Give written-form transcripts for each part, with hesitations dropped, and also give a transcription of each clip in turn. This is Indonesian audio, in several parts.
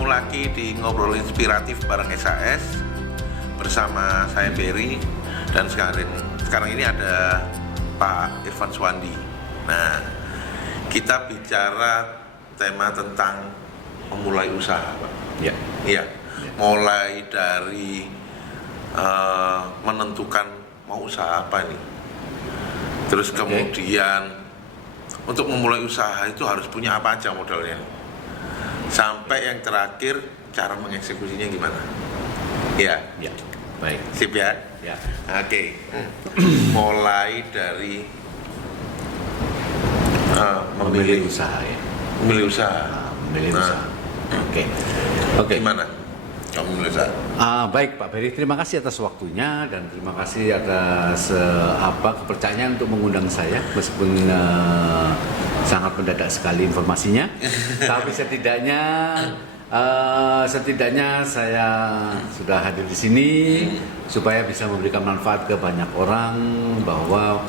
ketemu lagi di Ngobrol Inspiratif bareng SAS bersama saya Berry dan sekarang ini ada Pak Irfan Suwandi. Nah, kita bicara tema tentang memulai usaha, Pak. Ya. Iya. Mulai dari menentukan mau usaha apa nih. Terus kemudian untuk memulai usaha itu harus punya apa aja modalnya. Sampai yang terakhir cara mengeksekusinya gimana. Ya. Ya. Baik. Sip ya. Ya. Oke. Mulai dari Memilih usaha ya. Memilih usaha. Memilih usaha. Oke. Gimana? Kamu memilih usaha? Baik Pak Berry, terima kasih atas waktunya dan terima kasih atas kepercayaan untuk mengundang saya meskipun sangat mendadak sekali informasinya. Tapi setidaknya saya sudah hadir di sini supaya bisa memberikan manfaat ke banyak orang, bahwa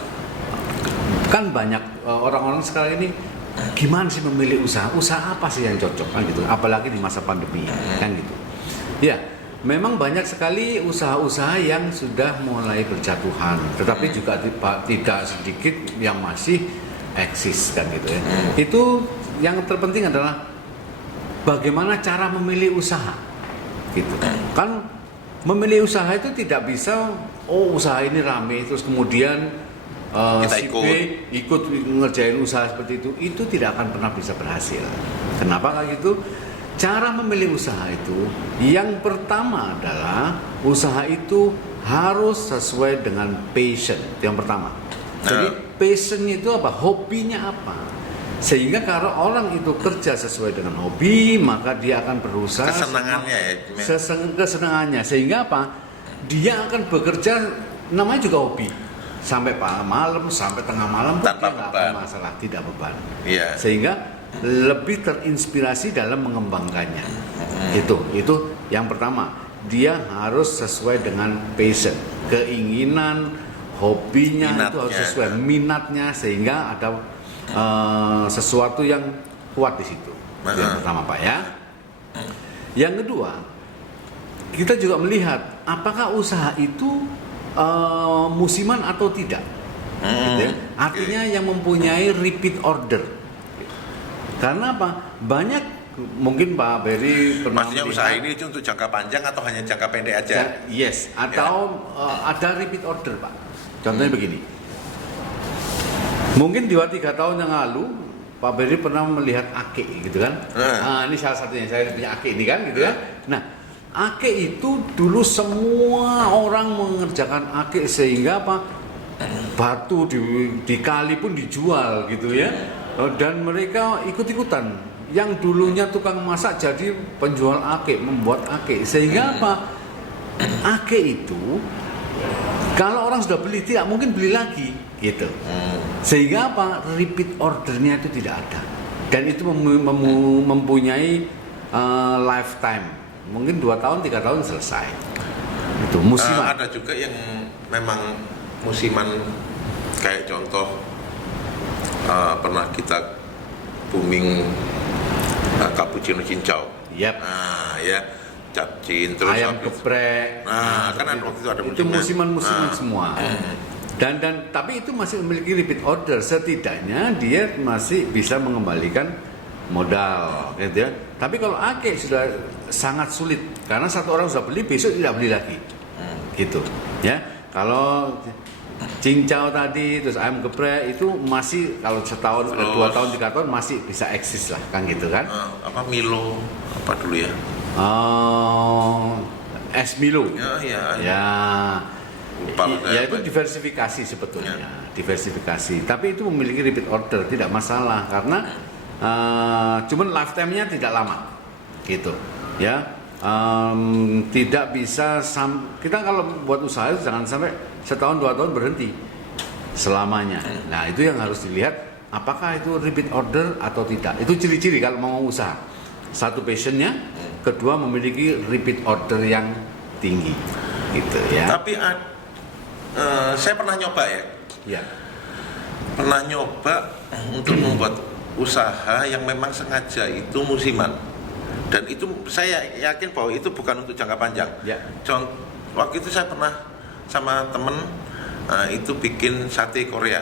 kan banyak orang-orang sekarang ini gimana sih memilih usaha apa sih yang cocok kan gitu, apalagi di masa pandemi kan gitu ya. Memang banyak sekali usaha-usaha yang sudah mulai berjatuhan, tetapi juga tidak sedikit yang masih eksis kan gitu ya. Itu yang terpenting adalah bagaimana cara memilih usaha gitu kan. Memilih usaha itu tidak bisa usaha ini rame terus kemudian kita ikut ngerjain usaha seperti itu tidak akan pernah bisa berhasil. Kenapa kayak gitu? Cara memilih usaha itu yang pertama adalah usaha itu harus sesuai dengan passion. Yang pertama. Jadi passion itu apa? Hobinya apa? Sehingga kalau orang itu kerja sesuai dengan hobi, maka dia akan berusaha kesenangannya. Sehingga apa? Dia akan bekerja, namanya juga hobi. Sampai malam, sampai tengah malam tanpa beban, masalah, tidak beban. Yeah. Sehingga lebih terinspirasi dalam mengembangkannya. Itu yang pertama. Dia harus sesuai dengan passion, keinginan, hobinya, minatnya. Itu harus sesuai minatnya sehingga ada sesuatu yang kuat di situ. Yang pertama Pak ya. Yang kedua, kita juga melihat apakah usaha itu musiman atau tidak, gitu ya. Artinya yang mempunyai repeat order. Karena apa? Banyak mungkin Pak Berry pernah maksudnya usaha ini itu untuk jangka panjang atau hanya jangka pendek aja? Yes, atau ada repeat order Pak. Contohnya begini. Mungkin 2-3 tahun yang lalu Pak Berry pernah melihat ake gitu kan. Ini salah satunya, saya punya ake ini kan gitu kan. Nah, ake itu dulu semua orang mengerjakan ake sehingga apa? Batu di kali pun dijual gitu ya. Dan mereka ikut-ikutan. Yang dulunya tukang masak jadi penjual ake, membuat ake. Sehingga apa? Ake itu kalau orang sudah beli tidak mungkin beli lagi gitu. Sehingga apa? Repeat ordernya itu tidak ada. Dan itu mempunyai lifetime. Mungkin 2 tahun, 3 tahun selesai. Itu musiman. Ada juga yang memang musiman, kayak contoh pernah kita booming cappuccino cincau. Yep. Ya, capcin terus ayam geprek. Kan waktu itu ada itu musiman semua. Dan tapi itu masih memiliki repeat order. Setidaknya dia masih bisa mengembalikan modal gitu ya. Tapi kalau ake sudah sangat sulit karena satu orang sudah beli, besok tidak beli lagi. Gitu ya. Kalau cincau tadi terus ayam geprek itu masih kalau setahun, 2 tahun, 3 tahun masih bisa eksis lah kan gitu kan. Apa Milo apa dulu ya? Es Milo. Ya. Ya itu diversifikasi sebetulnya. Diversifikasi. Tapi itu memiliki repeat order, tidak masalah karena cuman lifetime-nya tidak lama, gitu, ya. Tidak bisa kita kalau buat usaha itu jangan sampai setahun 2 tahun berhenti selamanya. Nah itu yang harus dilihat apakah itu repeat order atau tidak. Itu ciri-ciri kalau mau usaha. Satu passionnya, kedua memiliki repeat order yang tinggi, gitu ya. Tapi saya pernah nyoba ya. Pernah nyoba untuk membuat usaha yang memang sengaja itu musiman. Dan itu saya yakin bahwa itu bukan untuk jangka panjang. Ya. Waktu itu saya pernah sama temen itu bikin sate Korea.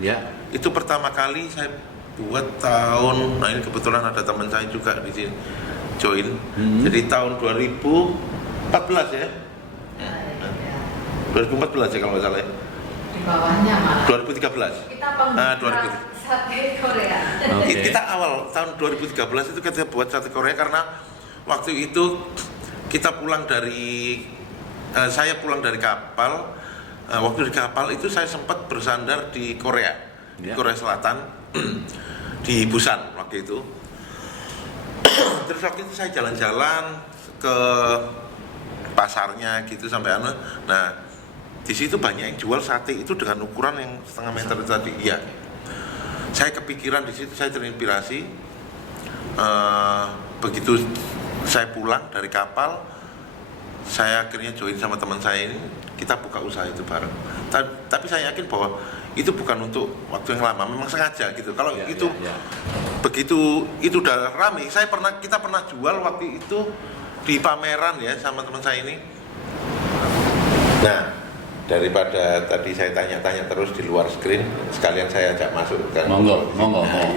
Ya. Itu pertama kali saya buat tahun, nah ini kebetulan ada teman saya juga di sini join. Jadi tahun 2014 ya. 2014 ya kalau nggak salah ya. Di bawahnya malah 2013. kita penggemar 2013. sate Korea. Oke. Kita awal tahun 2013 itu kita buat sate Korea karena waktu itu kita pulang dari saya pulang dari kapal. Waktu di kapal itu saya sempat bersandar di Korea, di Korea Selatan, di Busan waktu itu. Terus waktu itu saya jalan-jalan ke pasarnya gitu sampai Nah, di situ banyak yang jual sate itu dengan ukuran yang setengah meter tadi. Iya. Saya kepikiran di situ, saya terinspirasi. Begitu saya pulang dari kapal, saya akhirnya join sama teman saya ini, kita buka usaha itu bareng. Tapi saya yakin bahwa itu bukan untuk waktu yang lama, memang sengaja gitu. Kalau begitu itu udah rame, kita pernah jual waktu itu di pameran ya sama teman saya ini. Nah, daripada tadi saya tanya-tanya terus di luar screen, sekalian saya ajak masuk kan. Monggo.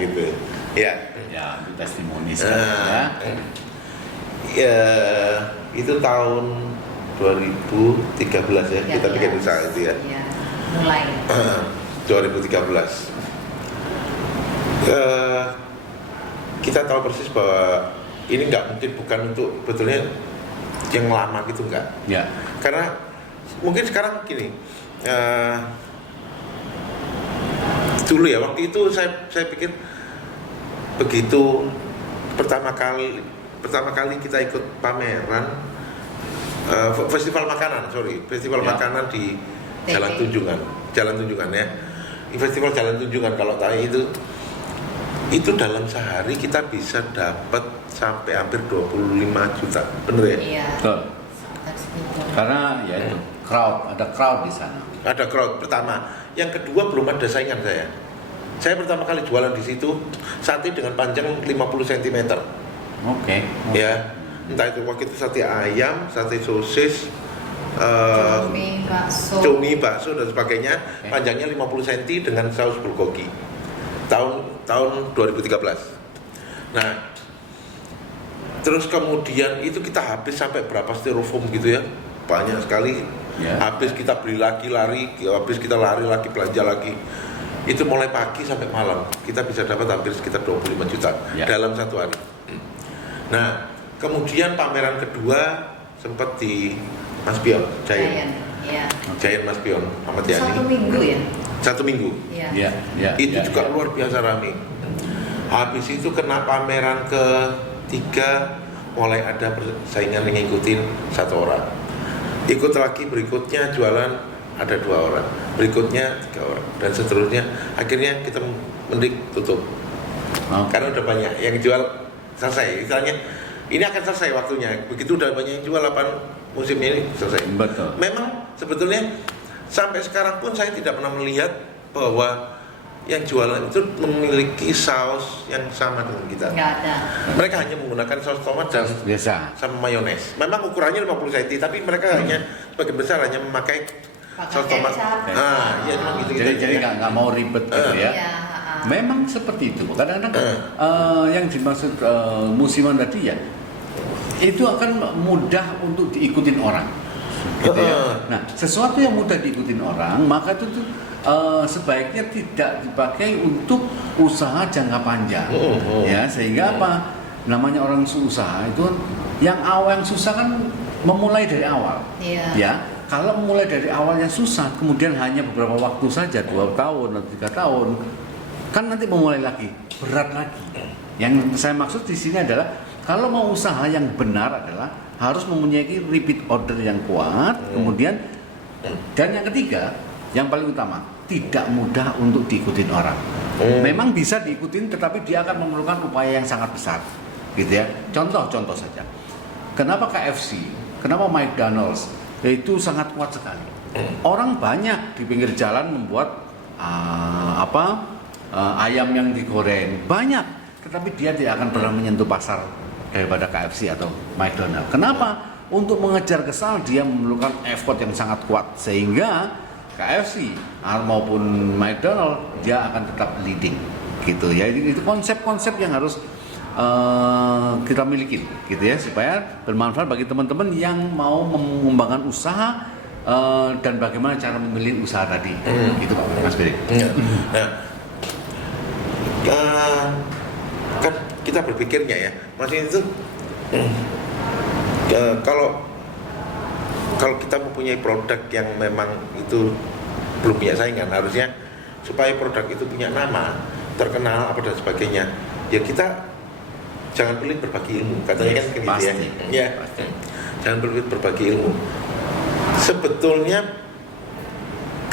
Gitu. Ya. Ya, itu testimoni ya. Ya, itu tahun 2013 ya, kita bikin usaha itu ya. Iya, mulai. 2013. Kita tahu persis bahwa ini bukan untuk betulnya yang lama gitu enggak. Ya. Karena mungkin sekarang gini, dulu ya waktu itu saya pikir begitu pertama kali kita ikut pameran festival makanan makanan di Jalan Tunjungan ya. Festival Jalan Tunjungan kalau tahu itu dalam sehari kita bisa dapat sampai hampir 25 juta, bener ya? Iya. Betul. Karena ya itu ada crowd di sana. Ada crowd pertama. Yang kedua belum ada saingan saya. Saya pertama kali jualan di situ sate dengan panjang 50 cm. Oke. Ya, entah itu waktu itu sate ayam, sate sosis, cumi, bakso dan sebagainya. Panjangnya 50 cm dengan saus bulgogi. Tahun 2013. Nah, terus kemudian itu kita habis sampai berapa styrofoam gitu ya, banyak sekali. Habis kita beli lagi, habis kita lari lagi, belanja lagi. Itu mulai pagi sampai malam kita bisa dapat hampir sekitar 25 juta dalam satu hari. Nah, kemudian pameran kedua sempat di Mas Pion, Giant Mas Pion, Ahmad Yani. 1 minggu ya? 1 minggu. Itu juga luar biasa rame. Habis itu kena pameran ketiga, mulai ada persaingan yang ngikutin 1 orang. Ikut lagi berikutnya jualan ada 2 orang, berikutnya 3 orang, dan seterusnya. Akhirnya kita mending tutup. Karena udah banyak yang jual, selesai. Misalnya ini akan selesai waktunya. Begitu udah banyak yang jual, musim ini selesai. Betul. Memang sebetulnya sampai sekarang pun saya tidak pernah melihat bahwa yang jualan itu memiliki saus yang sama dengan kita. Nggak ada. Mereka hanya menggunakan saus tomat dan biasa sama mayones. Memang ukurannya 50 cm, tapi mereka hanya sebagian besar hanya memakai saus tomat. Iya cuma gitu. Jadi nggak mau ribet gitu ya. Memang seperti itu. Kadang-kadang yang dimaksud musiman tadi ya, itu akan mudah untuk diikutin orang. Gitu ya. Nah, sesuatu yang mudah diikutin orang, maka itu sebaiknya tidak dipakai untuk usaha jangka panjang. Ya, sehingga apa? Namanya orang usaha itu yang susah kan memulai dari awal. Ya. Kalau mulai dari awal yang susah, kemudian hanya beberapa waktu saja, 2 tahun atau 3 tahun, kan nanti memulai lagi, berat lagi. Yang saya maksud di sini adalah kalau mau usaha yang benar adalah harus mempunyai repeat order yang kuat, kemudian dan yang ketiga, yang paling utama, tidak mudah untuk diikutin orang. Memang bisa diikutin, tetapi dia akan memerlukan upaya yang sangat besar, gitu ya. Contoh saja. Kenapa KFC? Kenapa McDonald's? Itu sangat kuat sekali. Orang banyak di pinggir jalan membuat ayam yang digoreng banyak, tetapi dia tidak akan pernah menyentuh pasar daripada KFC atau McDonald. Kenapa? Untuk mengejar kesal dia memerlukan effort yang sangat kuat sehingga KFC maupun McDonald dia akan tetap leading gitu ya. Itu konsep-konsep yang harus kita miliki gitu ya, supaya bermanfaat bagi teman-teman yang mau mengembangkan usaha dan bagaimana cara memilih usaha tadi. Gitu Pak Mas Beri. Nah, kan kita berpikirnya ya, maksudnya itu kalau kita mempunyai produk yang memang itu belum punya saingan, harusnya supaya produk itu punya nama, terkenal apa dan sebagainya, ya kita jangan pelit berbagi ilmu, katanya kan gitu ya. Ya, jangan pelit berbagi ilmu. Sebetulnya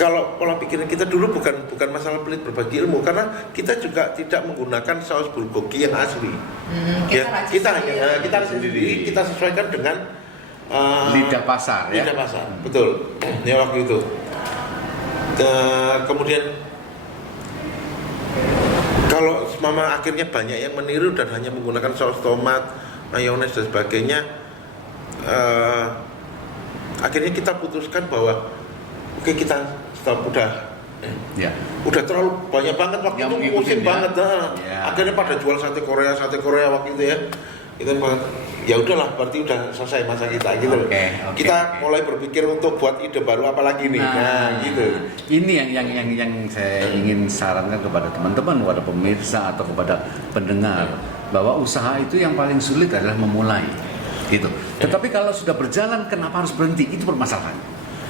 kalau pola pikir kita dulu bukan masalah pelit berbagi ilmu, karena kita juga tidak menggunakan saus bulgogi yang asli. Kita hanya sendiri, kita sesuaikan dengan lidah pasar ya. Lidah pasar, betul. Ya waktu itu. Kemudian kalau mama akhirnya banyak yang meniru dan hanya menggunakan saus tomat, mayones dan sebagainya, akhirnya kita putuskan bahwa oke, kita udah terlalu banyak banget waktu yang itu musim banget, ya. Akhirnya pada jual sate Korea waktu itu ya. Itu banget. Ya udahlah, berarti udah selesai masa kita gitu loh. Kita mulai berpikir untuk buat ide baru apa lagi nih. Nah, gitu. Ini yang saya ingin sarankan kepada teman-teman, kepada pemirsa atau kepada pendengar, bahwa usaha itu yang paling sulit adalah memulai. Gitu. Tetapi kalau sudah berjalan, kenapa harus berhenti? Itu permasalahan.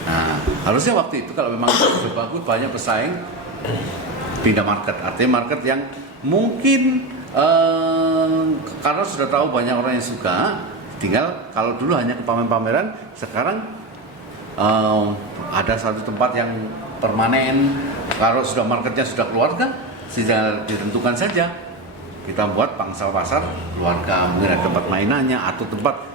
Nah, harusnya waktu itu kalau memang sudah bagus, banyak pesaing, pindah market. Artinya market yang mungkin karena sudah tahu banyak orang yang suka, tinggal kalau dulu hanya ke pameran-pameran, sekarang ada satu tempat yang permanen. Kalau sudah marketnya sudah keluarga, sudah ditentukan saja. Kita buat pangsa pasar keluarga, mungkin ada tempat mainannya atau tempat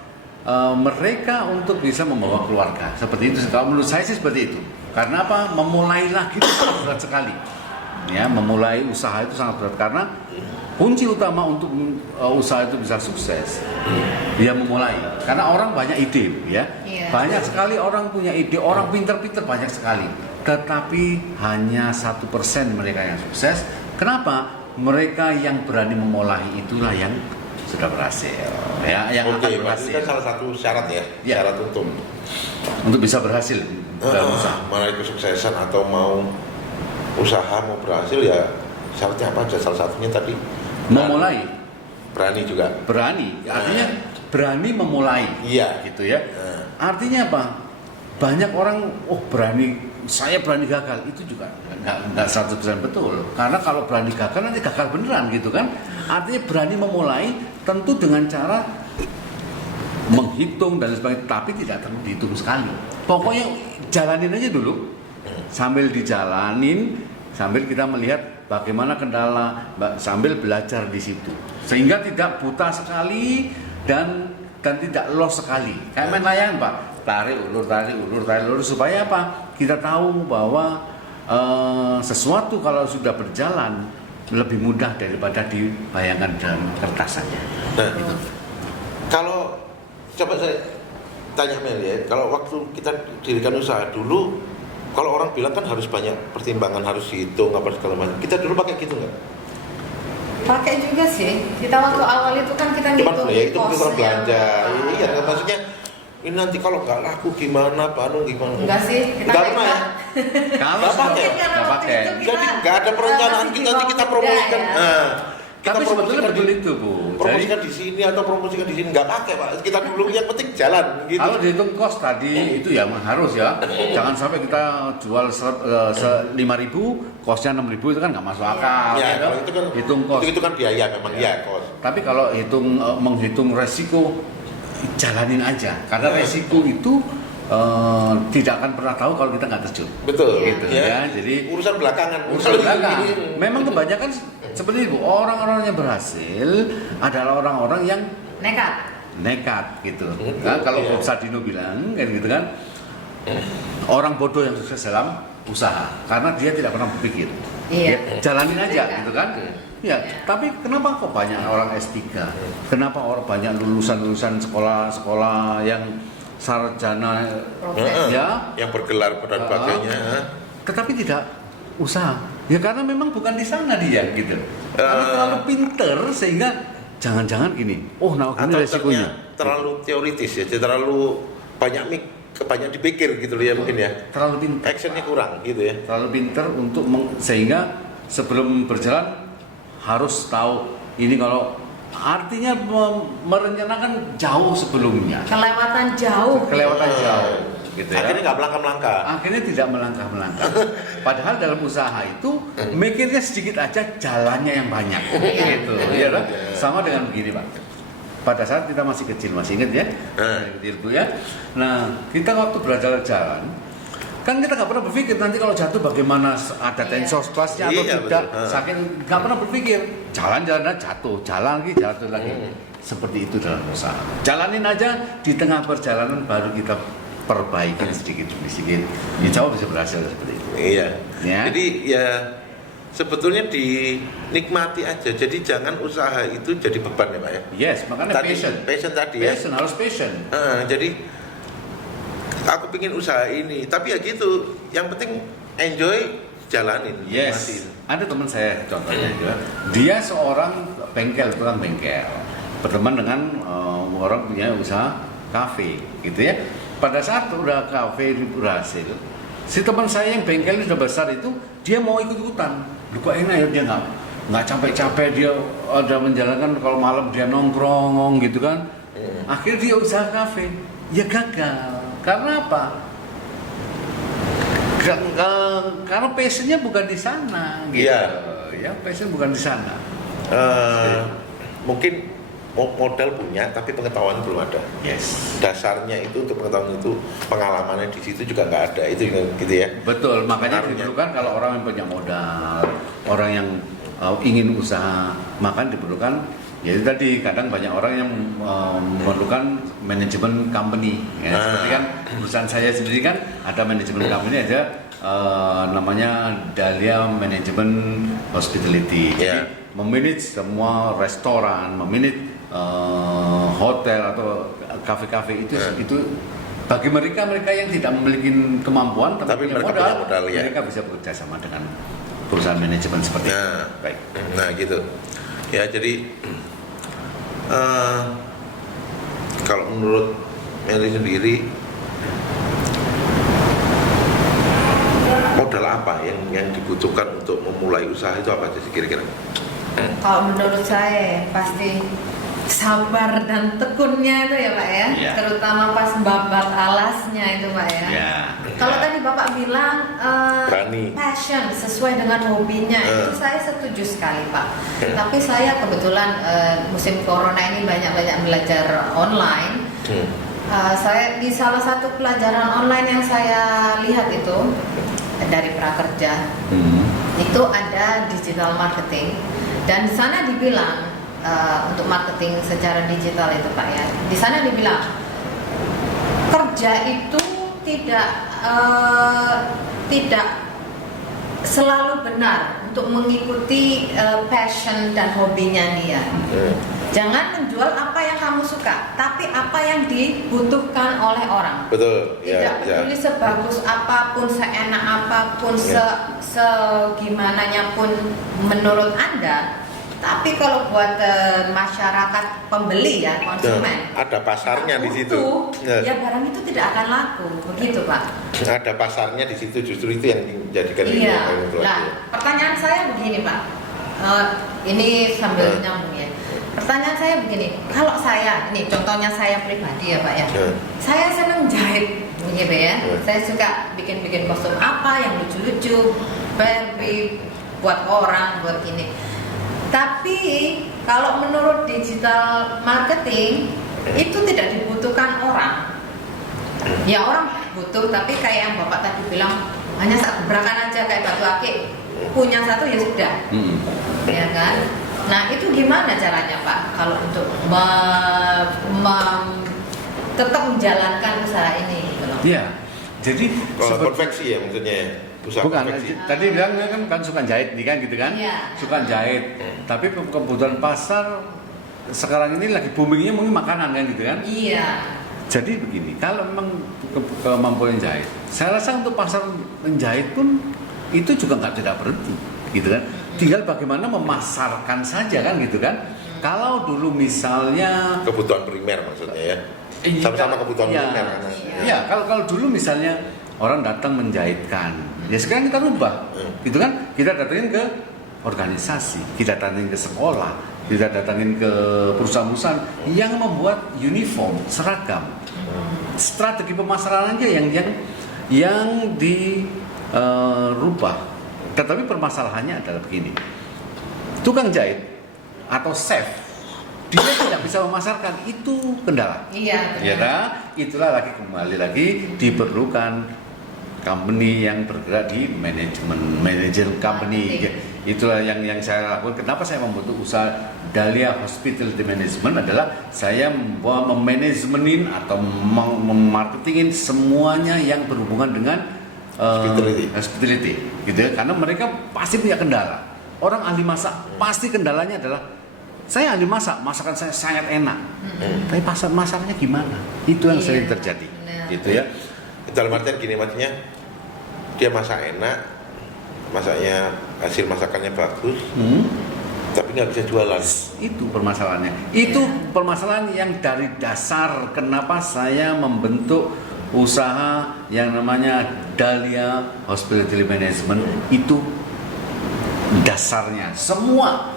mereka untuk bisa membawa keluarga. Seperti itu. Kalau menurut saya sih seperti itu. Karena apa? Memulai lagi itu sangat berat sekali. Ya, memulai usaha itu sangat berat karena kunci utama untuk usaha itu bisa sukses, dia memulai. Karena orang banyak ide, ya. Banyak sekali orang punya ide, orang pintar-pintar banyak sekali. Tetapi hanya 1% mereka yang sukses. Kenapa? Mereka yang berani memulai itulah yang sudah berhasil. Ya, yang akan berhasil. Itu kan salah satu syarat ya, syarat untuk bisa berhasil dalam usaha. Meraih kesuksesan atau mau usaha mau berhasil ya syaratnya apa aja? Salah satunya tadi memulai, berani juga. Berani, artinya berani memulai. Iya. Gitu ya. Artinya apa? Banyak orang, saya berani gagal. Itu juga nggak 100% betul. Karena kalau berani gagal nanti gagal beneran gitu kan. Artinya berani memulai tentu dengan cara menghitung dan sebagainya, tapi tidak terlalu dihitung sekali. Pokoknya jalanin aja dulu. Sambil dijalanin, sambil kita melihat bagaimana kendala, sambil belajar di situ, sehingga tidak buta sekali dan tidak lost sekali. Kayak main layangan Pak, tarik ulur, supaya apa? Kita tahu bahwa sesuatu kalau sudah berjalan lebih mudah daripada dibayangkan dalam kertas saja. Nah, gitu. Kalau coba saya tanya Mel ya, kalau waktu kita dirikan usaha dulu, kalau orang bilang kan harus banyak pertimbangan, harus hitung apa segala macam. Kita dulu pakai gitu nggak? Pakai juga sih. Kita waktu awal itu kan kita ngitung ya itu kita belanja. Iya, maksudnya ini nanti kalau nggak laku gimana, gimana? Enggak sih, kita nggak pernah ya. Kalau nggak pakai. Jadi nggak ada perencanaan kita promosikan. Ya. Nah, kita tapi sebetulnya betul itu Bu. Promosikan di sini atau promosikan di sini nggak pakai Pak. Kita dulu yang penting jalan. Gitu. Kalau dihitung kos tadi itu ya harus ya. Jangan sampai kita jual 5.000, kosnya 6.000 itu kan nggak masuk akal. Ya, ya, itu kan hitung kos. Itu kan biaya memang ya kos. Tapi kalau menghitung resiko, jalanin aja. Karena resiko itu tidak akan pernah tahu kalau kita nggak terjun. Betul. Gitu ya. Jadi urusan belakangan. Memang kebanyakan seperti itu. Orang-orang yang berhasil adalah orang-orang yang nekat gitu. Nah, kalau Bob Sadino bilang kan gitu kan, orang bodoh yang sukses dalam usaha karena dia tidak pernah berpikir. Iya. Ya, jalanin aja Iya. gitu kan. Ya, tapi kenapa kok banyak orang S3? Kenapa orang banyak lulusan sekolah-sekolah yang sarjana Profesi. ya, yang bergelar dan sebagainya. tetapi tidak usaha? Ya karena memang bukan di sana dia gitu. Karena terlalu pinter sehingga jangan-jangan gini. Oh, nah ini Atau resikonya. terlalu teoritis ya, jadi terlalu banyak dipikir gitu loh ya mungkin ya. Terlalu pinter. Actionnya kurang gitu ya. Terlalu pinter untuk sehingga sebelum berjalan harus tahu ini, kalau artinya merencanakan jauh sebelumnya, Kelewatan jauh. gitu ya. Akhirnya nggak melangkah-melangkah. Akhirnya tidak melangkah-melangkah. Padahal dalam usaha itu mikirnya sedikit aja, jalannya yang banyak. Gitu. Ya, kan? Sama dengan begini, Pak. Pada saat kita masih kecil, masih ingat ya? Kecil Bu ya. Nah, kita waktu berjalan-jalan kan kita nggak pernah berpikir nanti kalau jatuh bagaimana, ada tensos plusnya atau Iya, tidak. betul. Saking nggak pernah berpikir, jalan-jalan jatuh, jalan lagi. Seperti itu dalam usaha. Jalanin aja, di tengah perjalanan baru kita perbaiki sedikit demi sedikit. Insya Allah bisa berhasil seperti itu. Iya. Ya. Jadi ya sebetulnya dinikmati aja. Jadi jangan usaha itu jadi beban ya Pak ya. Yes, makanya Tadi, passion tadi ya. Passion, harus passion. Jadi aku pingin usaha ini, tapi ya gitu. Yang penting enjoy, jalanin. Yes. nikmatin. Ada teman saya contohnya juga. Dia seorang tukang bengkel. Berteman dengan orang punya usaha kafe, gitu ya. Pada saat udah kafe berhasil, si teman saya yang bengkelnya sudah besar itu, dia mau ikut-ikutan. Loh, kok enak ya, dia nggak capek-capek, dia ada menjalankan, kalau malam dia nongkrong gitu kan. Akhirnya dia usaha kafe, ya gagal. Karena apa? Karena passionnya bukan di sana, gitu. Iya. Ya, passion bukan di sana. Mungkin modal punya, tapi pengetahuan belum ada. Yes. Dasarnya itu untuk pengetahuan itu, pengalamannya di situ juga nggak ada. Itu gitu ya. Betul, makanya Pengaruhnya. diperlukan kalau orang yang punya modal, orang yang ingin usaha, maka diperlukan. Ya itu tadi, kadang banyak orang yang memerlukan manajemen company. Ya, seperti kan perusahaan saya sendiri kan ada manajemen company aja, namanya Dahlia Management Hospitality. Jadi memanage semua restoran, memanage hotel atau kafe-kafe itu bagi mereka yang tidak memiliki kemampuan tapi punya mereka punya modal, ya. mereka bisa bekerja sama dengan perusahaan manajemen seperti itu. Baik. Nah gitu. Ya jadi kalau menurut Meli sendiri, modal apa yang dibutuhkan untuk memulai usaha itu apa sih kira-kira? Kalau menurut saya pasti sabar dan tekunnya itu ya Pak ya, Iya. terutama pas babat alasnya itu Pak ya. Ya. Kalau tadi Bapak bilang Berani. passion sesuai dengan hobinya, itu saya setuju sekali Pak. Tapi saya kebetulan musim corona ini banyak-banyak belajar online. Saya di salah satu pelajaran online yang saya lihat itu dari Prakerja, itu ada digital marketing, dan di sana dibilang untuk marketing secara digital itu Pak ya, di sana dibilang kerja itu tidak selalu benar untuk mengikuti passion dan hobinya dia. Jangan menjual apa yang kamu suka, tapi apa yang dibutuhkan oleh orang. Betul. Tidak peduli sebagus apapun, seenak apapun, segimananya pun menurut Anda. Tapi kalau buat masyarakat pembeli ya, konsumen, ada pasarnya di situ. Ya barang itu tidak akan laku, begitu Pak. Ada pasarnya di situ, justru itu yang dijadikan Iya. Nah, pertanyaan saya begini Pak. Ini sambil nyambung ya. Pertanyaan saya begini, kalau saya, ini contohnya saya pribadi ya Pak ya. Saya senang jahit, begitu ya. Saya suka bikin kostum apa yang lucu-lucu, Barbie, buat orang, buat ini. Tapi kalau menurut digital marketing itu tidak dibutuhkan orang. Ya orang butuh, tapi kayak yang Bapak tadi bilang hanya sak gebrakan aja kayak batu akik, punya satu ya sudah, ya kan? Nah itu gimana caranya Pak kalau untuk tetap menjalankan usaha ini? Gitu loh. Iya. Jadi konveksi ya maksudnya. usaha Bukan, konveksi. tadi bilang kan suka jahit nih kan gitu kan? Iya. Suka jahit. Tapi kebutuhan pasar sekarang ini lagi boomingnya mungkin makanan kan gitu kan? Iya. Jadi begini, kalau memang kemampuan jahit, saya rasa untuk pasar menjahit pun itu juga tidak berhenti, gitu kan? Tinggal bagaimana memasarkan saja kan gitu kan? Kalau dulu misalnya Kebutuhan primer maksudnya ya. Sama-sama kebutuhan iya, primer kan. iya, kalau dulu misalnya orang datang menjahitkan, ya sekarang kita rubah, gitu kan? Kita datangin ke organisasi, kita datangin ke sekolah, kita datangin ke perusahaan-perusahaan yang membuat uniform, seragam. Strategi pemasaran aja yang dirubah. Tetapi permasalahannya adalah begini. Tukang jahit atau chef dia tidak bisa memasarkan, itu kendala. Iya. Ya kan? Itulah kembali lagi diperlukan company yang bergerak di manajer company. Itulah yang saya lakukan. Kenapa saya membentuk usaha Dahlia Hospitality Management adalah saya memanajemenin atau memarketingin semuanya yang berhubungan dengan hospitality, gitu ya. Karena mereka pasti punya kendala. Orang ahli masak pasti kendalanya adalah saya ahli masak, masakan saya sangat enak, tapi masaknya gimana? Itu yang sering terjadi, gitu ya. Dalam artian gini, maksudnya dia masak enak, masaknya hasil masakannya bagus, tapi nggak bisa jualan. Itu permasalahannya. Itu permasalahan yang dari dasar kenapa saya membentuk usaha yang namanya Dahlia Hospitality Management. Itu dasarnya. Semua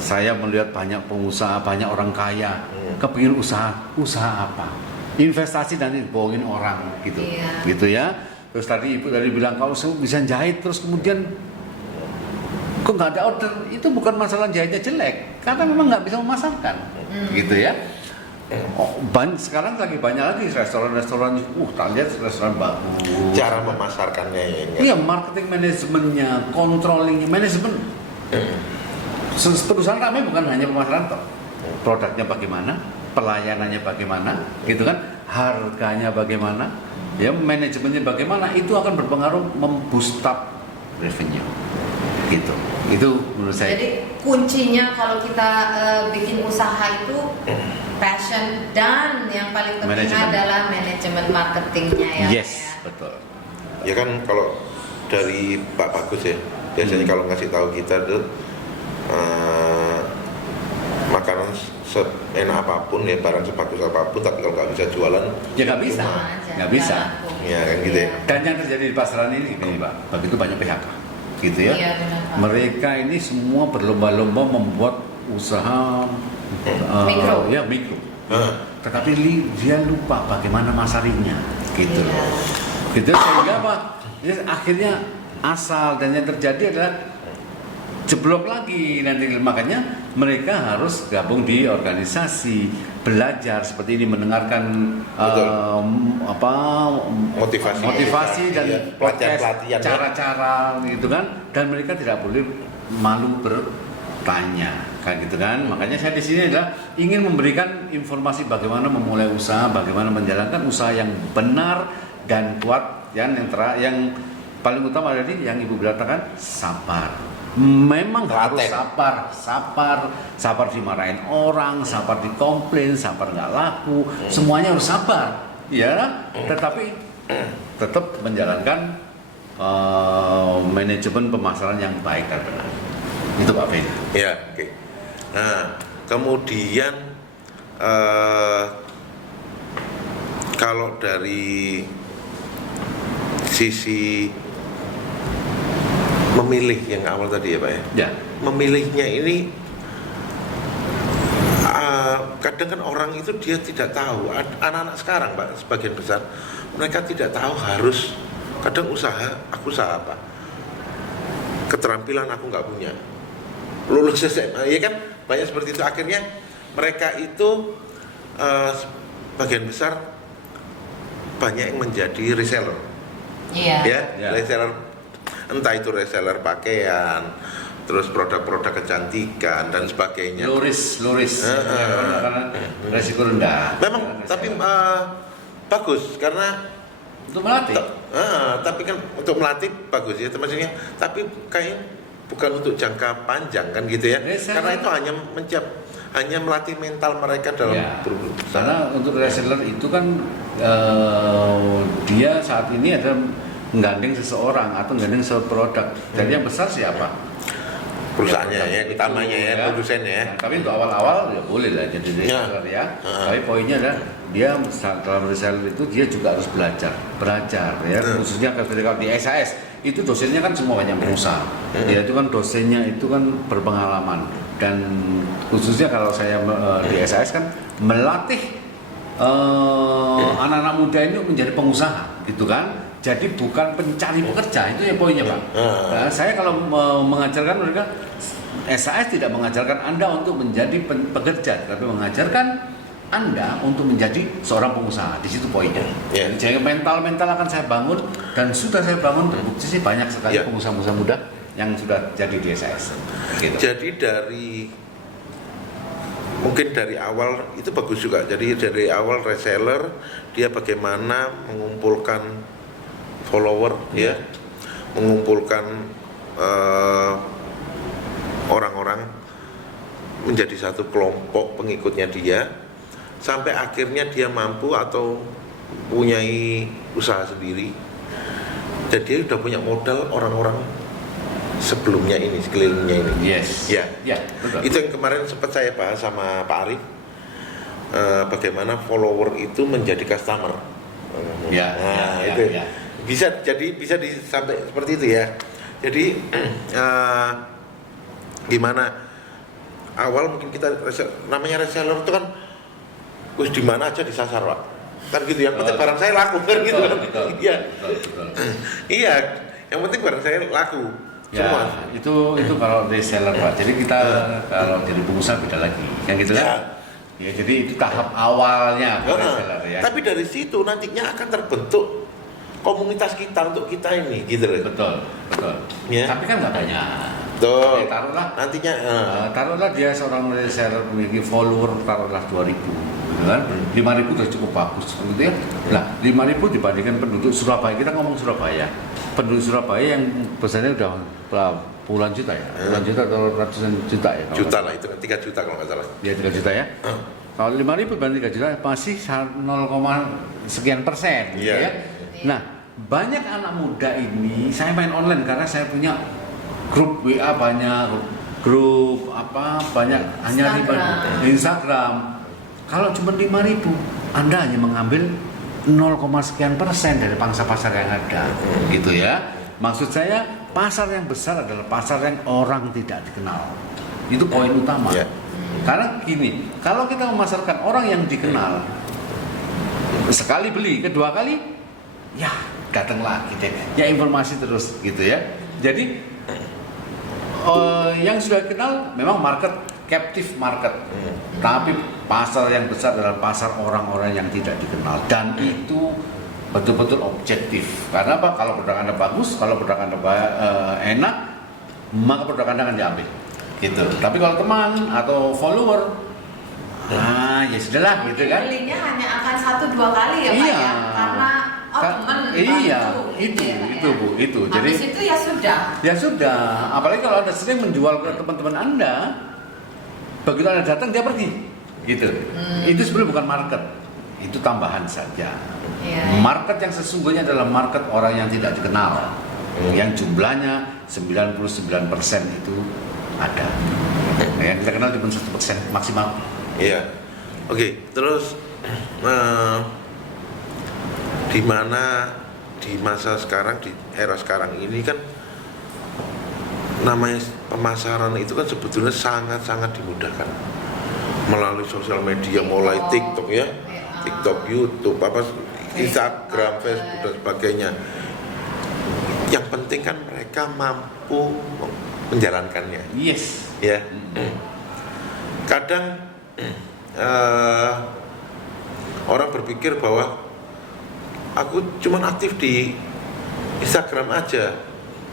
saya melihat banyak pengusaha, banyak orang kaya kepingin usaha apa? Investasi nanti dibohongin orang gitu, gitu ya. Terus tadi ibu bilang kalau saya bisa jahit terus kemudian kok nggak ada order, itu bukan masalah jahitnya jelek, karena memang nggak bisa memasarkan, gitu ya. Sekarang lagi banyak lagi restoran-restoran, tak lihat restoran bagus. Cara memasarkannya ya. Iya, marketing manajemennya, controlling manajemen. Perusahaan kami bukan hanya pemasaran, produknya bagaimana, pelayanannya bagaimana, gitu kan, harganya bagaimana, ya manajemennya bagaimana, itu akan berpengaruh memboost up revenue, gitu. Itu menurut saya. Jadi kuncinya kalau kita bikin usaha itu passion dan yang paling penting adalah manajemen marketingnya ya. Yes, betul. Ya kan kalau dari Pak Bagus ya, biasanya kalau ngasih tahu kita tuh makanan seenak apapun ya, barang sebagus apapun, tapi kalau nggak bisa jualan ya nggak bisa, nggak bisa. Ya kan gitu ya. Dan yang terjadi di pasaran ini Pak, begitu banyak PHK, gitu ya. Iya, benar, Pak. Mereka ini semua berlomba-lomba membuat usaha mikro. Tetapi dia lupa bagaimana masarinya, gitu loh. Gitu sehingga apa? Ya, akhirnya asal, dan yang terjadi adalah jeblok lagi nanti. Makanya mereka harus gabung di organisasi, belajar seperti ini, mendengarkan motivasi dan pelatihan cara-cara gitu kan, dan mereka tidak boleh malu bertanya kan gitu kan. Makanya saya di sini adalah ingin memberikan informasi bagaimana memulai usaha, bagaimana menjalankan usaha yang benar dan kuat, yang paling utama tadi yang Ibu katakan sabar. Memang harus sabar dimarahin orang, sabar dikomplain, sabar nggak laku, semuanya harus sabar, ya. Tetapi tetap menjalankan manajemen pemasaran yang baik dan benar. Itu Pak Ben. Ya, oke. Nah, kemudian kalau dari sisi memilih yang awal tadi ya Pak ya. Ya. Memilihnya ini kadang kan orang itu dia tidak tahu. Anak-anak sekarang Pak, sebagian besar mereka tidak tahu harus, kadang aku usaha apa, keterampilan aku nggak punya, lulus SMA, ya kan banyak seperti itu. Akhirnya mereka itu bagian besar banyak yang menjadi reseller. Iya. Reseller, entah itu reseller pakaian, terus produk-produk kecantikan dan sebagainya. Luris, karena resiko rendah. Memang, tapi bagus karena untuk melatih. Tapi kan untuk melatih bagus ya, maksudnya. Tapi kayaknya bukan untuk jangka panjang kan gitu ya. Karena itu hanya melatih mental mereka dalam berusaha. Karena untuk reseller itu kan dia saat ini adalah menggandeng seseorang atau menggandeng sebuah produk. Jadi yang besar siapa? Perusahaannya ya, utamanya ya, produsennya. Nah, tapi untuk awal-awal ya boleh lah jadi reseller ya. Tapi poinnya adalah dia dalam reseller itu dia juga harus belajar ya. Khususnya ketika di SAS itu dosennya kan semua banyak pengusaha. Ya itu kan dosennya itu kan berpengalaman, dan khususnya kalau saya di SAS kan melatih anak-anak muda ini menjadi pengusaha gitu kan. Jadi bukan pencari pekerja, itu ya poinnya Pak. Nah, saya kalau mengajarkan mereka, SAS tidak mengajarkan Anda untuk menjadi pekerja, tapi mengajarkan Anda untuk menjadi seorang pengusaha. Di situ poinnya. Jadi mental akan saya bangun, dan sudah saya bangun, terbukti sih banyak sekali pengusaha-pengusaha muda yang sudah jadi di SAS. Gitu. Jadi mungkin dari awal itu bagus juga. Jadi dari awal reseller dia bagaimana mengumpulkan follower ya, mengumpulkan orang-orang menjadi satu kelompok pengikutnya dia, sampai akhirnya dia mampu atau punyai usaha sendiri, dan dia sudah punya modal orang-orang sebelumnya ini, sekelilingnya ini. Betul. Itu yang kemarin sempat saya bahas sama Pak Arif, bagaimana follower itu menjadi customer. Bisa sampai seperti itu ya. Jadi gimana awal mungkin kita namanya reseller itu kan wis di mana aja disasar Pak, kan gitu. Yang penting barang saya laku kan gitu kan. Iya, yang penting barang saya laku semua. Itu kalau reseller Pak. Jadi kita kalau jadi pengusaha beda lagi kan gitu kan. Ya, jadi itu tahap awalnya reseller ya. Tapi dari situ nantinya akan terbentuk komunitas kita untuk kita ini gitu loh. Betul. Ya. Tapi kan nggak banyak. Betul. Taruhlah dia seorang reseller memiliki follower taruhlah 2.000, gitu kan? 5.000 sudah cukup bagus, gitu ya. Nah, 5.000 dibandingkan penduduk Surabaya, kita ngomong Surabaya. Penduduk Surabaya yang besarnya udah puluhan juta ya, puluhan juta atau ratusan juta ya. Juta lah, itu 3 juta kalau nggak salah. Ya 3 juta ya. Kalau 5.000 banding 3 juta masih 0,sekian persen, gitu ya. Nah, banyak anak muda ini, saya main online karena saya punya grup WA banyak, grup banyak, hanya di Instagram. Kalau cuma 5.000, Anda hanya mengambil 0, sekian% dari pangsa pasar yang ada, gitu ya. Maksud saya, pasar yang besar adalah pasar yang orang tidak dikenal. Itu poin utama. Karena gini, kalau kita memasarkan orang yang dikenal, sekali beli, kedua kali ya datang lagi deh, ya informasi terus gitu ya. Jadi yang sudah kenal memang market captive market, tapi pasar yang besar adalah pasar orang-orang yang tidak dikenal, dan itu betul-betul objektif. Karena apa? Kalau produk Anda bagus, kalau produk Anda enak, maka produk Anda akan diambil gitu. Tapi kalau teman atau follower, ya sudahlah gitu kan. Belinya hanya akan 1-2 kali ya Pak ya, karena teman itu Bu. Jadi habis itu ya sudah. Apalagi kalau Anda sering menjual ke teman-teman Anda, begitu Anda datang dia pergi gitu. Itu sebenarnya bukan market, itu tambahan saja. Market yang sesungguhnya adalah market orang yang tidak dikenal, yang jumlahnya 99% itu ada. Yang kita kenal cuma 1% maksimal. Iya. Oke, terus di mana di masa sekarang, di era sekarang ini kan namanya pemasaran itu kan sebetulnya sangat-sangat dimudahkan melalui sosial media, mulai TikTok ya, TikTok, YouTube, Instagram, Facebook dan sebagainya. Yang penting kan mereka mampu menjalankannya. Yes. Ya. Kadang orang berpikir bahwa aku cuma aktif di Instagram aja,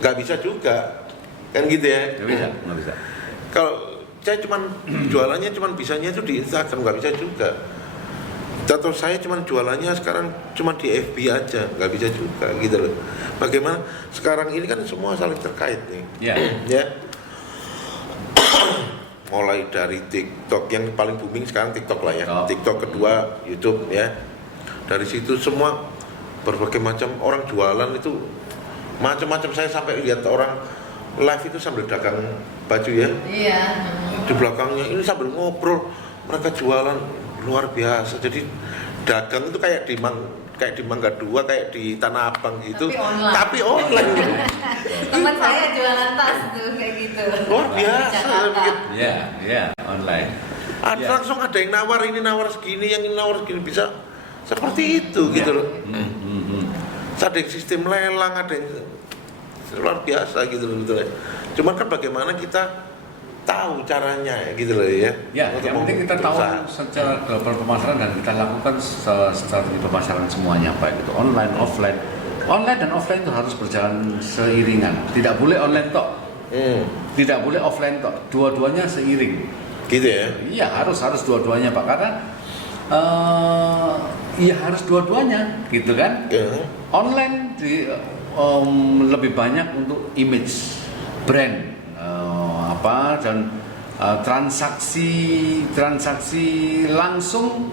nggak bisa juga, kan gitu ya? Nggak bisa. Kalau saya cuman jualannya cuman bisanya itu di Instagram, nggak bisa juga. Atau saya cuma jualannya sekarang cuma di FB aja, nggak bisa juga gitu loh. Bagaimana sekarang ini kan semua saling terkait nih. Ya. Mulai dari TikTok, yang paling booming sekarang TikTok lah ya. TikTok kedua YouTube ya. Dari situ semua berbagai macam orang jualan itu macam-macam. Saya sampai lihat orang live itu sambil dagang baju ya. Iya. Di belakangnya ini sambil ngobrol, mereka jualan luar biasa. Jadi dagang itu kayak di Mangga 2, kayak di Tanah Abang gitu. Tapi online. Teman saya jualan tas tuh kayak gitu. Luar biasa. Iya, online. Langsung ada yang nawar, ini nawar segini, yang ini nawar segini, bisa seperti itu gitu loh. Ada yang sistem lelang, ada yang luar biasa gitu loh. Cuman kan bagaimana kita tahu caranya gitu loh ya. Ya, yang penting kita tahu secara global pemasaran dan kita lakukan strategi pemasaran semuanya, baik itu online, offline. Online dan offline itu harus berjalan seiringan. Tidak boleh online tok. Tidak boleh offline tok. Dua-duanya seiring. Gitu ya? Iya, harus dua-duanya, Pak. Karena iya harus dua-duanya, gitu kan? Online lebih banyak untuk image, brand. Dan transaksi langsung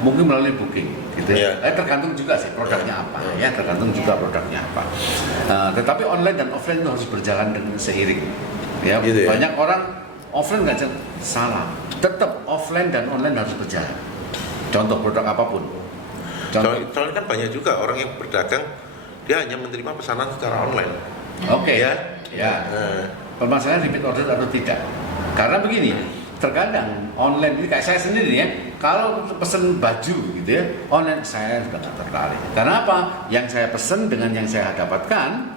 mungkin melalui booking gitu ya. Tergantung juga sih produknya apa ya, tergantung juga produknya apa. Tetapi online dan offline itu harus berjalan dengan seiring ya. Gitu ya? Banyak orang offline nggak salah, tetap offline dan online harus berjalan. Contoh produk apapun. Soalnya kan banyak juga orang yang berdagang, dia hanya menerima pesanan secara online. Oke. Ya. Permasalahan repeat order atau tidak. Karena begini, terkadang online ini kayak saya sendiri ya, kalau pesen baju gitu ya, online saya sudah nggak tertarik. Karena apa? Yang saya pesen dengan yang saya dapatkan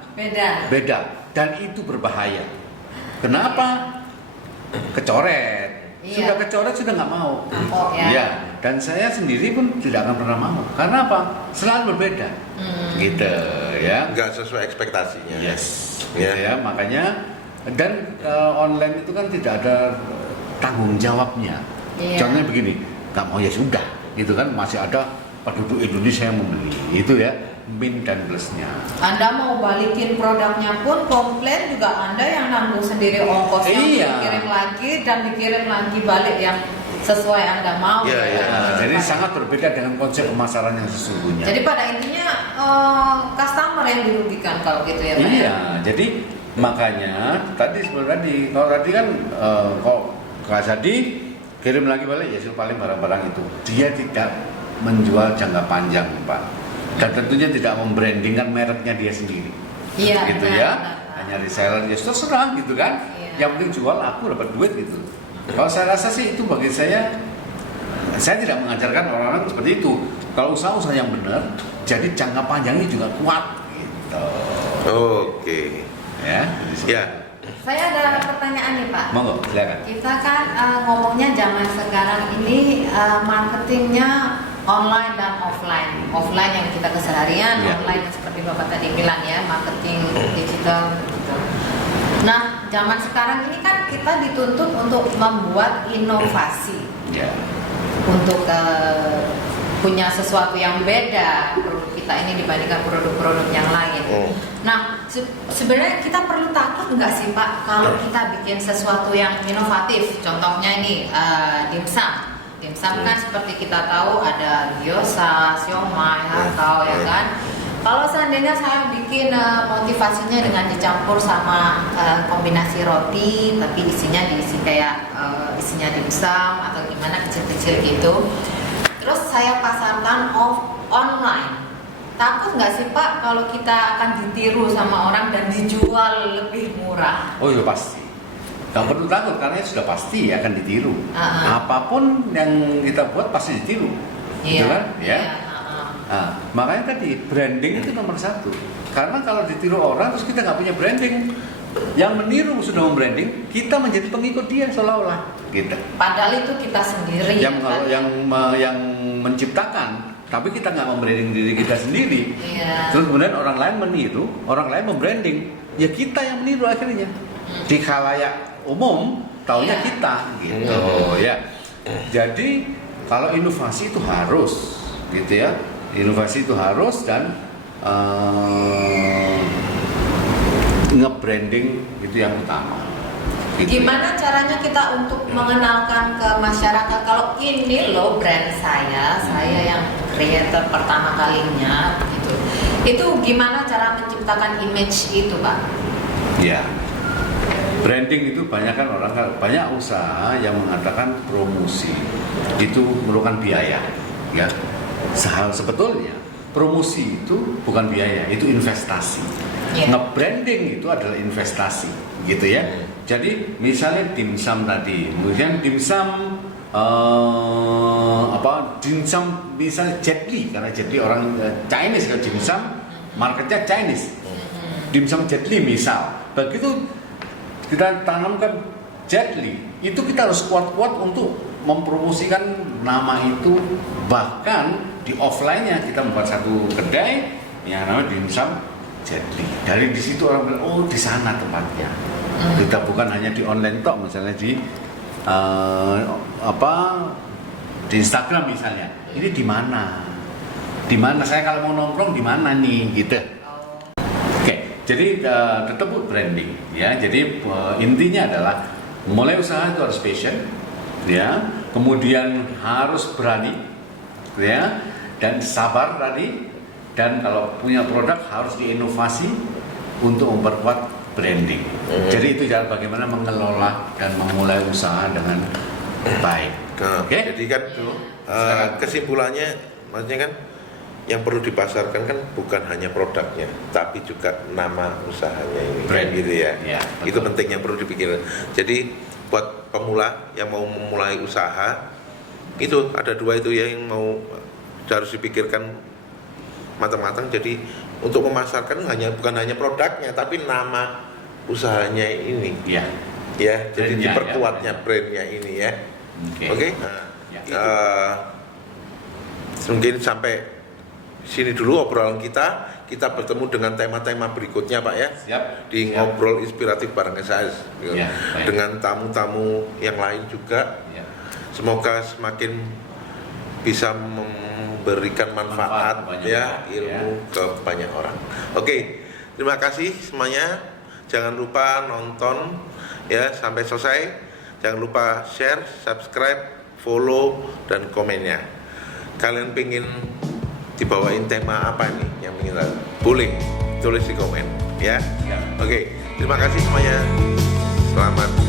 beda, dan itu berbahaya. Kenapa? Kecoret. Sudah kecoret sudah nggak mau. Ya. Dan saya sendiri pun tidak akan pernah mau. Karena apa? Selalu berbeda. Gitu ya. Nggak sesuai ekspektasinya. Yes. Gitu ya. Makanya dan online itu kan tidak ada tanggung jawabnya. Contohnya begini, nggak mau ya sudah, gitu kan, masih ada penduduk Indonesia yang membeli, itu ya, min dan plusnya. Anda mau balikin produknya pun komplain juga Anda yang nanggung sendiri ongkosnya, dikirim lagi dan dikirim lagi balik yang sesuai Anda mau. Jadi sangat berbeda dengan konsep pemasaran yang sesungguhnya. Jadi pada intinya customer yang dirugikan kalau gitu ya Pak. Iya, jadi makanya kalau tadi kan kok jadi kirim lagi balik ya paling barang-barang itu dia tidak menjual jangka panjang, Pak, dan tentunya tidak membrandingkan mereknya dia sendiri. Gitu ya. Hanya reseller ya terserah gitu kan. Yang penting jual, aku dapat duit gitu. Kalau saya rasa sih itu bagi saya tidak mengajarkan orang-orang seperti itu. Kalau usaha yang benar, jadi jangka panjangnya juga kuat gitu. Oke. Ya. Saya ada pertanyaan nih Pak. Monggo, silakan. Kita kan ngomongnya zaman sekarang ini marketingnya online dan offline. Offline yang kita keseharian, online yang seperti Bapak tadi bilang ya, marketing digital gitu. Nah, zaman sekarang ini kan kita dituntut untuk membuat inovasi. Untuk punya sesuatu yang beda produk kita ini dibandingkan produk-produk yang lain. Nah, sebenarnya kita perlu takut nggak sih Pak kalau kita bikin sesuatu yang inovatif? Contohnya ini dimsum. Dimsum kan seperti kita tahu ada gyoza, siomay, hakau ya kan. Kalau seandainya saya bikin motivasinya dengan dicampur sama kombinasi roti, tapi isinya diisi kayak isinya dimsum atau gimana kecil-kecil gitu. Terus saya pasarkan online. Takut nggak sih Pak kalau kita akan ditiru sama orang dan dijual lebih murah? Oh iya pasti. Gak perlu takut karena sudah pasti akan ditiru. Apapun yang kita buat pasti ditiru. Gitu kan? Makanya tadi branding itu nomor satu. Karena kalau ditiru orang terus kita nggak punya branding, yang meniru sudah membranding, kita menjadi pengikut dia seolah-olah. Gitu. Padahal itu kita sendiri. Yang menciptakan. Tapi kita nggak membranding diri kita sendiri. Terus kemudian orang lain meniru, orang lain membranding. Ya kita yang meniru akhirnya. Di khalayak umum taunya kita gitu ya. Jadi Kalau inovasi itu harus, gitu ya. Inovasi itu harus dan nge-branding itu yang utama. Gitu. Gimana caranya kita untuk mengenalkan ke masyarakat kalau ini loh brand saya yang creator pertama kalinya gitu. Itu gimana cara menciptakan image itu, Pak? Ya. Branding itu banyak usaha yang mengatakan promosi itu memerlukan biaya, ya. Sebetulnya promosi itu bukan biaya, itu investasi. Nge-branding itu adalah investasi, gitu ya. Jadi misalnya dimsum tadi, kemudian dimsum dimsum misalnya Jet Li, karena Jet Li orang Chinese, kan dimsum marketnya Chinese. Dimsum Jet Li misal, begitu kita tanamkan Jet Li, itu kita harus kuat-kuat untuk mempromosikan nama itu. Bahkan di offline-nya kita membuat satu kedai yang namanya dimsum Jet Li. Dari di situ orang bilang, oh di sana tempatnya. Kita bukan hanya di online tok, misalnya di di Instagram misalnya. Ini di mana? Di mana saya kalau mau nongkrong di mana nih, gitu. Oke, jadi tetap branding, ya. Jadi intinya adalah mulai usaha itu harus passion, ya. Kemudian harus berani, ya, dan sabar tadi. Dan kalau punya produk harus diinovasi untuk memperkuat branding. Jadi itu cara bagaimana mengelola dan memulai usaha dengan baik. Oke. Jadi kan kesimpulannya, maksudnya kan yang perlu dipasarkan kan bukan hanya produknya, tapi juga nama usahanya ini, brand gitu ya. Ya, itu penting yang perlu dipikirkan. Jadi buat pemula yang mau memulai usaha, itu ada dua itu ya yang mau harus dipikirkan matang-matang. Jadi untuk memasarkan bukan hanya produknya, tapi nama usahanya ini. Ya. Ya, jadi Brandnya, diperkuatnya ya. Brandnya ini ya. Oke. Nah, mungkin sampai sini dulu obrolan kita. Kita bertemu dengan tema-tema berikutnya, Pak ya. Siap. Di ngobrol inspiratif bareng SAS. Ya, dengan tamu-tamu yang lain juga. Ya. Semoga semakin bisa memberikan manfaat ya, ilmu ke banyak orang. Oke, terima kasih semuanya. Jangan lupa nonton ya sampai selesai. Jangan lupa share, subscribe, follow dan komennya. Kalian pengen dibawain tema apa nih yang ingin boleh tulis di komen ya. Oke, terima kasih semuanya. Selamat